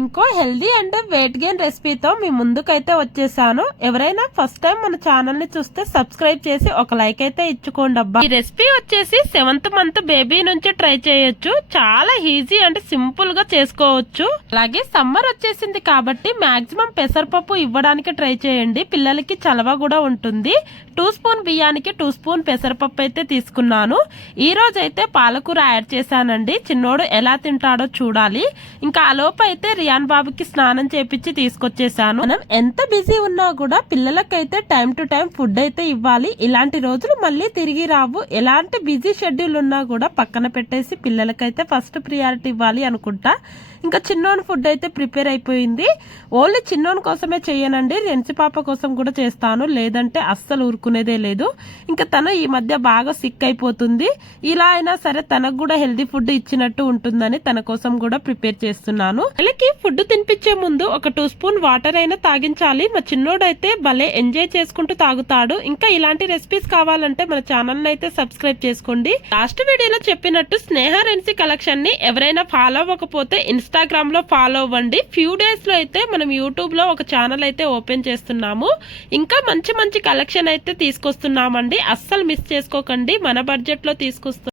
ఇంకో healthy and weight gain రెసిపీతో మీ ముందుకైతే వచ్చేసాను. ఎవరైనా ఫస్ట్ టైం మన ఛానల్ ని చూస్తే సబ్స్క్రైబ్ చేసి ఒక లైక్ అయితే ఇచ్చుకోండి అబ్బా. ఈ రెసిపీ వచ్చేసి 7th మంత్ బేబీ నుంచి ట్రై చేయొచ్చు. చాలా ఈజీ అండ్ సింపుల్ గా చేసుకోవచ్చు. అలాగే సమ్మర్ వచ్చేసింది కాబట్టి మాక్సిమం పెసరపప్పు ఇవ్వడానికి ట్రై చేయండి. పిల్లలకి చలవ కూడా ఉంటుంది. 2 స్పూన్ బియ్యానికి 2 స్పూన్ పెసరపప్పు అయితే తీసుకున్నాను. ఈ రోజు అయితే పాలకూర యాడ్ చేశానండి. చిన్నోడు ఎలా తింటాడో చూడాలి. ఇంకా ఆలోపు అయితే రియాన్ బాబుకి స్నానం చేపించి తీసుకొచ్చేసాను. మనం ఎంత బిజీ ఉన్నా కూడా పిల్లలకైతే టైం టు టైం ఫుడ్ అయితే ఇవ్వాలి. ఇలాంటి రోజులు మళ్ళీ తిరిగి రావు. ఎలాంటి బిజీ షెడ్యూల్ ఉన్నా కూడా పక్కన పెట్టేసి పిల్లలకైతే ఫస్ట్ ప్రియారిటీ ఇవ్వాలి అనుకుంటా. ఇంకా చిన్నోని ఫుడ్ అయితే ప్రిపేర్ అయిపోయింది. ఓన్లీ చిన్నోని కోసమే చేయనండి, రెన్సి పాప కోసం కూడా చేస్తాను. లేదంటే అస్సలు ఊరుకునేదే లేదు. ఇంకా తను ఈ మధ్య బాగా సిక్ అయిపోతుంది. ఇలా అయినా సరే తనకు కూడా హెల్దీ ఫుడ్ ఇచ్చినట్టు ఉంటుందని తన కోసం కూడా ప్రిపేర్ చేస్తున్నాను. పిల్లలకి ఫుడ్ తినిపించే ముందు ఒక 2 స్పూన్ వాటర్ అయినా తాగించాలి. మా చిన్నోడైతే భలే ఎంజాయ్ చేసుకుంటూ తాగుతాడు. ఇంకా ఇలాంటి రెసిపీస్ కావాలంటే మన ఛానల్ అయితే సబ్స్క్రైబ్ చేసుకోండి. లాస్ట్ వీడియోలో చెప్పినట్టు స్నేహ రెన్సి కలెక్షన్ ని ఎవరైనా ఫాలో అవ్వకపోతే ఇన్స్టాగ్రామ్ లో ఫాలో అవ్వండి. ఫ్యూ డేస్ లో అయితే మనం యూట్యూబ్ లో ఒక ఛానల్ అయితే ఓపెన్ చేస్తున్నాము. ఇంకా మంచి మంచి కలెక్షన్ అయితే తీసుకొస్తున్నామండి. అస్సలు మిస్ చేసుకోకండి. మన బడ్జెట్ లో తీసుకొస్తున్నాం.